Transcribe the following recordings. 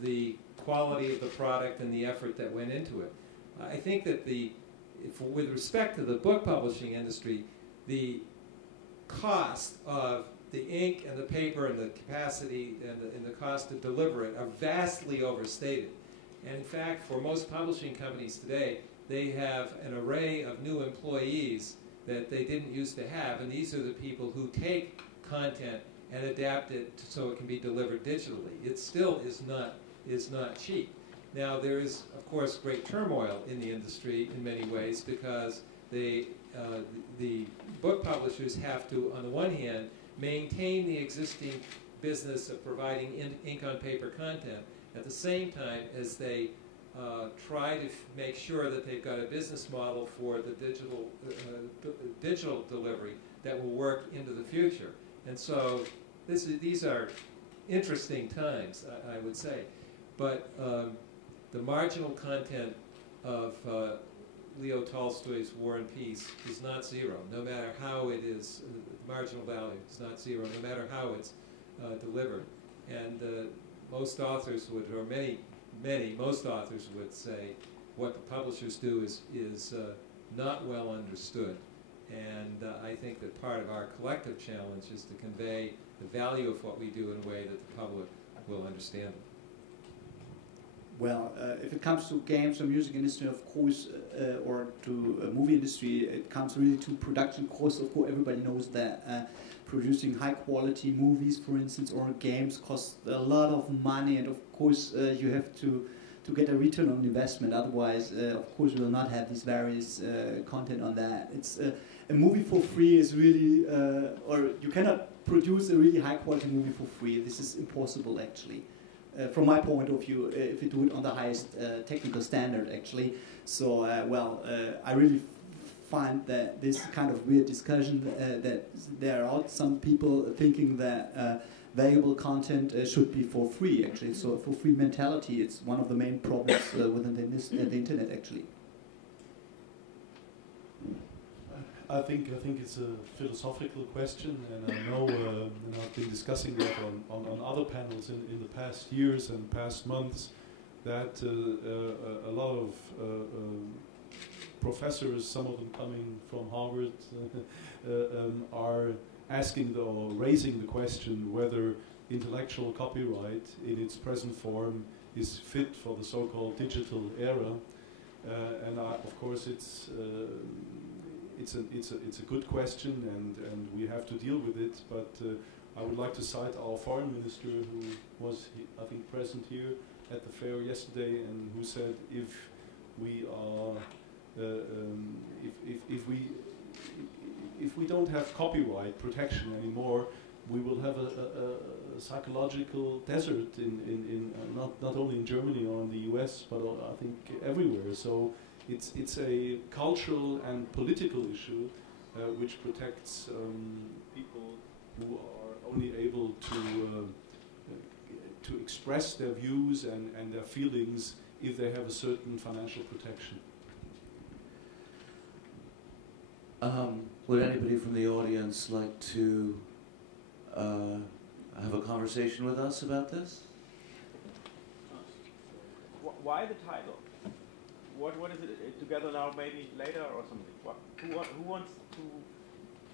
the quality of the product and the effort that went into it. I think that with respect to the book publishing industry, the cost of the ink and the paper and the capacity and the cost to deliver it are vastly overstated. And in fact, for most publishing companies today, they have an array of new employees that they didn't used to have, and these are the people who take content and adapt it so it can be delivered digitally. It still is not cheap. Now, there is, of course, great turmoil in the industry in many ways because the book publishers have to, on the one hand, maintain the existing business of providing ink on paper content at the same time as they try to make sure that they've got a business model for the digital delivery that will work into the future. And so these are interesting times, I would say. But the marginal content of Leo Tolstoy's War and Peace is not zero, no matter how it is, the marginal value is not zero, no matter how it's delivered. And most authors would, or most authors would say what the publishers do is not well understood. And I think that part of our collective challenge is to convey the value of what we do in a way that the public will understand it. Well, if it comes to games or music industry, of course, or to movie industry, it comes really to production costs. Of course, everybody knows that producing high-quality movies, for instance, or games costs a lot of money, and of course, you have to get a return on investment. Otherwise, of course, we will not have these various content on that. It's a movie for free is really, or you cannot produce a really high-quality movie for free. This is impossible, actually. From my point of view, if you do it on the highest technical standard, actually. So, I really find that this kind of weird discussion that there are some people thinking that valuable content should be for free, actually. So, for free mentality, it's one of the main problems within the internet, actually. I think it's a philosophical question, and I know and I've been discussing that on other panels in the past years and past months, that a lot of professors, some of them coming from Harvard, are asking or raising the question whether intellectual copyright in its present form is fit for the so-called digital era, and of course it's a good question, and we have to deal with it. But I would like to cite our foreign minister, who was, I think, present here at the fair yesterday, and who said if we are if we don't have copyright protection anymore, we will have a psychological desert in not only in Germany or in the US, but I think everywhere. So it's a cultural and political issue which protects people who are only able to express their views and their feelings if they have a certain financial protection. Would anybody from the audience like to have a conversation with us about this? Why the title? What is it? Together now, maybe later, or something? Who wants to?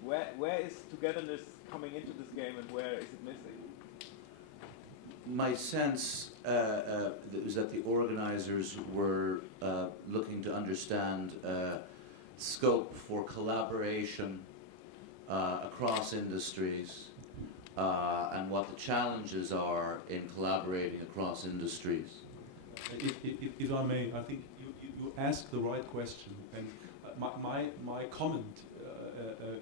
Where is togetherness coming into this game, and where is it missing? My sense was that the organizers were looking to understand scope for collaboration across industries and what the challenges are in collaborating across industries. If I may, I think you asked the right question, and my comment,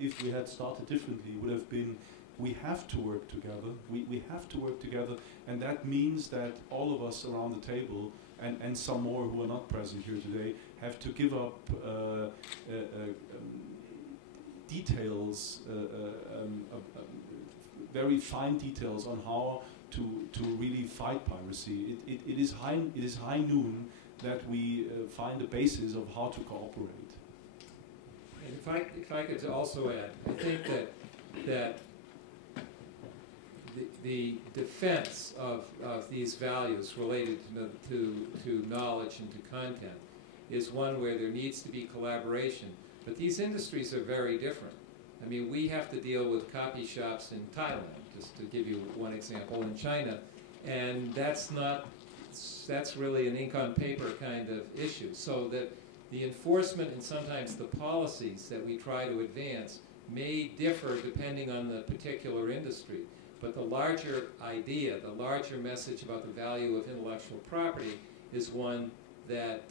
if we had started differently, would have been, we have to work together. We have to work together, and that means that all of us around the table, and some more who are not present here today, have to give up details, very fine details on how to really fight piracy. It is high noon that we find a basis of how to cooperate. And if I could also add, I think that the defense of these values related to knowledge and to content is one where there needs to be collaboration. But these industries are very different. I mean, we have to deal with copy shops in Thailand, just to give you one example, in China, and that's really an ink on paper kind of issue. So that the enforcement and sometimes the policies that we try to advance may differ depending on the particular industry. But the larger idea, the larger message about the value of intellectual property is one that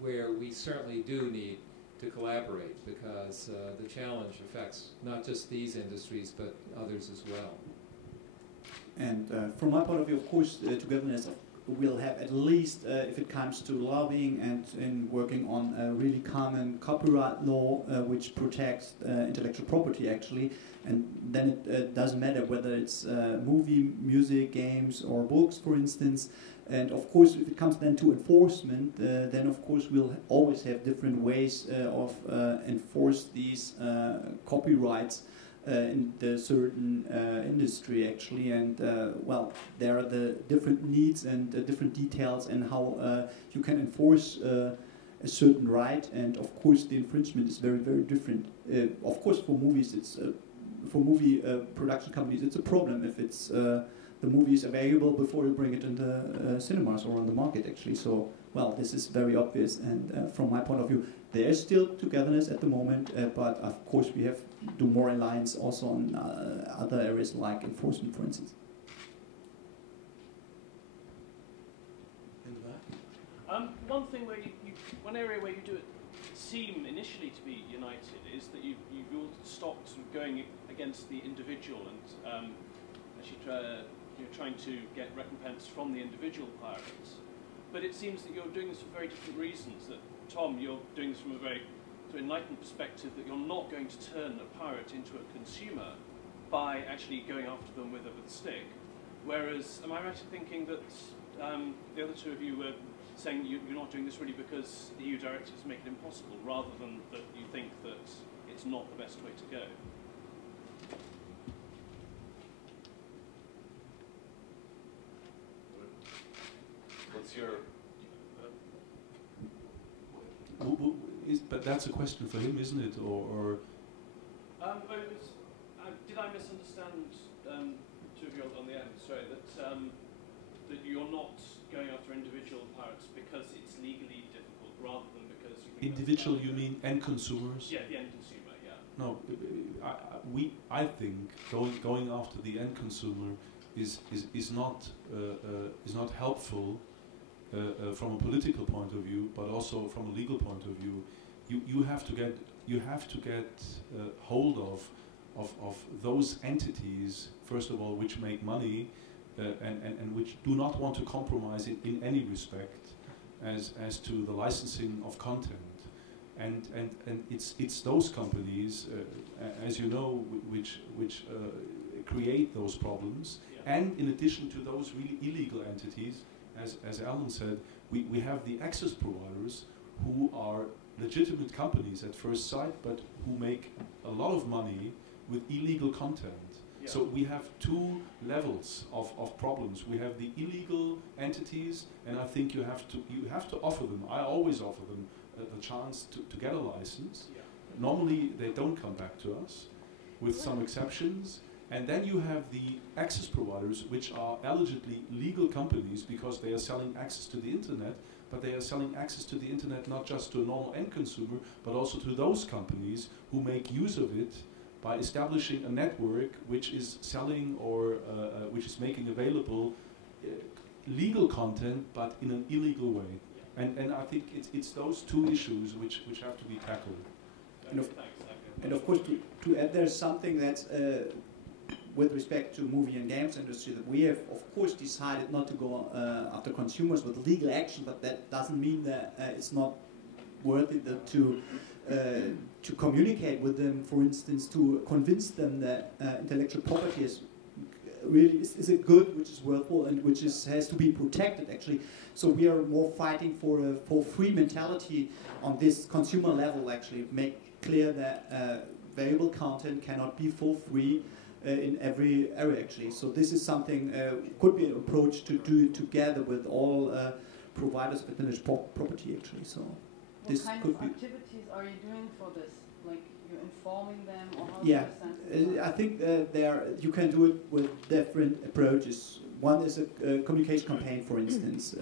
where we certainly do need to collaborate, because the challenge affects not just these industries but others as well. And from my point of view, of course, togetherness will have, at least if it comes to lobbying and in working on a really common copyright law which protects intellectual property actually, and then it doesn't matter whether it's movie, music, games or books, for instance. And of course, if it comes then to enforcement, then of course we'll always have different ways of enforce these copyrights in the certain industry actually, and well, there are the different needs and different details and how you can enforce a certain right, and of course the infringement is very, very different. Of course, for movies, it's for movie production companies, it's a problem if it's the movie is available before you bring it in the cinemas or on the market actually. So, well, this is very obvious, and from my point of view, there is still togetherness at the moment, but of course we have to do more alliance also on other areas like enforcement, for instance. In the back? One thing where one area where you do it seem initially to be united is that you've all stopped sort of going against the individual and actually you're trying to get recompense from the individual pirates. But it seems that you're doing this for very different reasons. That Tom, you're doing this from a very sort of enlightened perspective, that you're not going to turn a pirate into a consumer by actually going after them with a stick. Whereas, am I right in thinking that the other two of you were saying you're not doing this really because the EU directives make it impossible, rather than that you think that it's not the best way to go? What's your... But that's a question for him, isn't it? Or did I misunderstand two of you on the end? Sorry, that you're not going after individual pirates because it's legally difficult, rather than because you think individual, you mean end consumers? Yeah, the end consumer. Yeah. No, I think going after the end consumer is not helpful from a political point of view, but also from a legal point of view. You have to get hold of those entities, first of all, which make money and which do not want to compromise in any respect as to the licensing of content, and it's those companies, as you know, which create those problems. Yeah. And in addition to those really illegal entities, as Alan said, we have the access providers who are legitimate companies at first sight, but who make a lot of money with illegal content. Yeah. So we have two levels of problems. We have the illegal entities, and I think you have to offer them. I always offer them the chance to get a license. Yeah. Normally they don't come back to us, with some exceptions. And then you have the access providers, which are allegedly legal companies because they are selling access to the internet, but they are selling access to the internet not just to a normal end consumer, but also to those companies who make use of it by establishing a network which is selling or which is making available legal content, but in an illegal way. And I think it's those two issues which have to be tackled. And of course, to add, there's something that's with respect to movie and games industry, that we have, of course, decided not to go after consumers with legal action, but that doesn't mean that it's not worth it to communicate with them, for instance, to convince them that intellectual property is really is a good which is worthwhile and which has to be protected, actually. So we are more fighting for free mentality on this consumer level, actually. Make clear that valuable content cannot be for free. in every area actually. So this is something could be an approach to do it together with all providers of intellectual property actually. So what kind of activities are you doing for this? Like you're informing them, or how yeah, do you I think you can do it with different approaches. One is a communication campaign, for instance.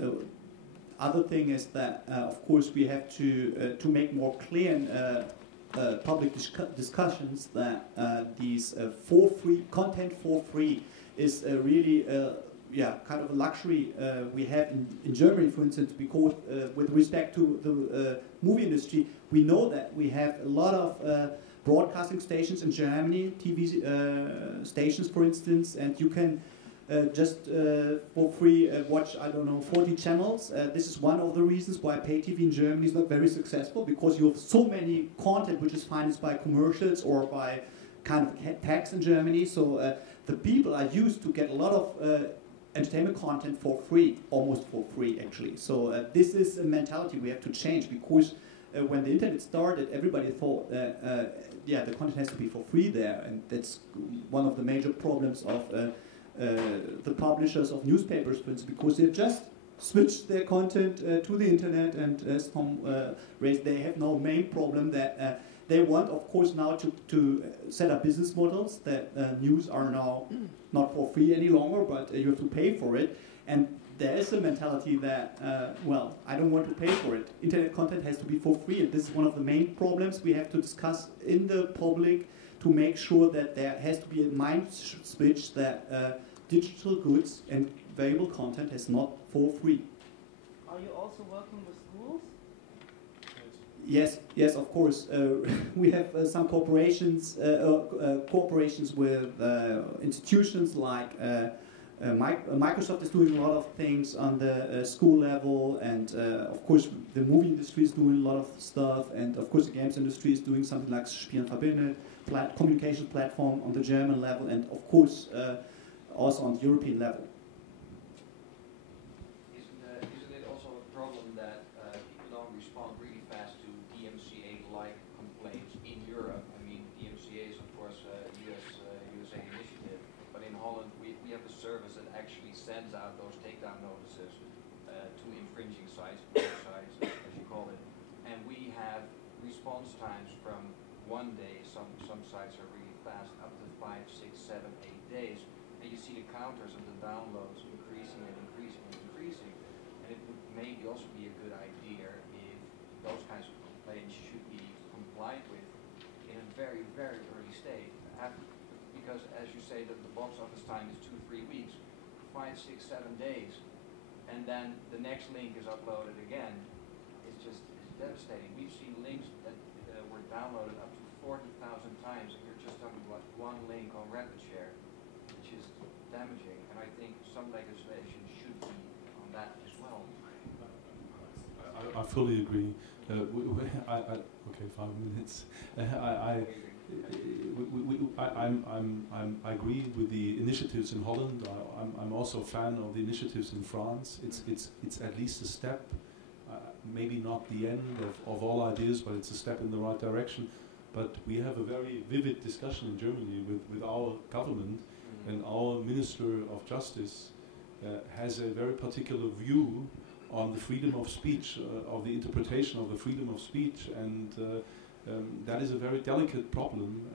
Other thing is that, of course, we have to make more clear public discussions that these for free content for free is really kind of a luxury we have in Germany, for instance, because with respect to the movie industry, we know that we have a lot of broadcasting stations in Germany, TV stations, for instance, and you can just for free watch, I don't know, 40 channels. This is one of the reasons why pay TV in Germany is not very successful, because you have so many content which is financed by commercials or by kind of tax in Germany. So the people are used to get a lot of entertainment content for free, almost for free actually. So this is a mentality we have to change, because when the internet started, everybody thought that the content has to be for free there, and that's one of the major problems of the publishers of newspapers, for instance, because they've just switched their content to the internet, and as Tom raised, they have no main problem that they want, of course, now to set up business models that news are now not for free any longer, but you have to pay for it. And there is a mentality that, well, I don't want to pay for it. Internet content has to be for free, and this is one of the main problems we have to discuss in the public, to make sure that there has to be a mind switch that digital goods and valuable content is not for free. Are you also working with schools? Yes, of course. We have some cooperations with institutions like Microsoft is doing a lot of things on the school level, and of course the movie industry is doing a lot of stuff, and of course the games industry is doing something like Spielen verbindet, communication platform on the German level, and of course also on the European level. Isn't it also a problem that people don't respond really fast to DMCA-like complaints in Europe? I mean, DMCA is of course a USA initiative, but in Holland we have a service that actually sends out those takedown notices to infringing sites, sites as you call it, and we have response times from 1 day, some sites are really fast, up to 5, 6, 7, 8 days, and you see the counters of the downloads increasing and increasing and increasing, and it would maybe also be a good idea if those kinds of complaints should be complied with in a very, very early stage, because as you say that the box office time is 2-3 weeks, 5, 6, 7 days, and then the next link is uploaded again. It's devastating. We've seen links that were downloaded up to 40,000 times, and you're just talking about one link on RapidShare, which is damaging, and I think some legislation should be on that as well. I fully agree. Okay, 5 minutes. I agree with the initiatives in Holland. I'm also a fan of the initiatives in France. It's at least a step. Maybe not the end of all ideas, but it's a step in the right direction. But we have a very vivid discussion in Germany with our government, and our Minister of Justice has a very particular view on the freedom of speech, of the interpretation of the freedom of speech, and that is a very delicate problem.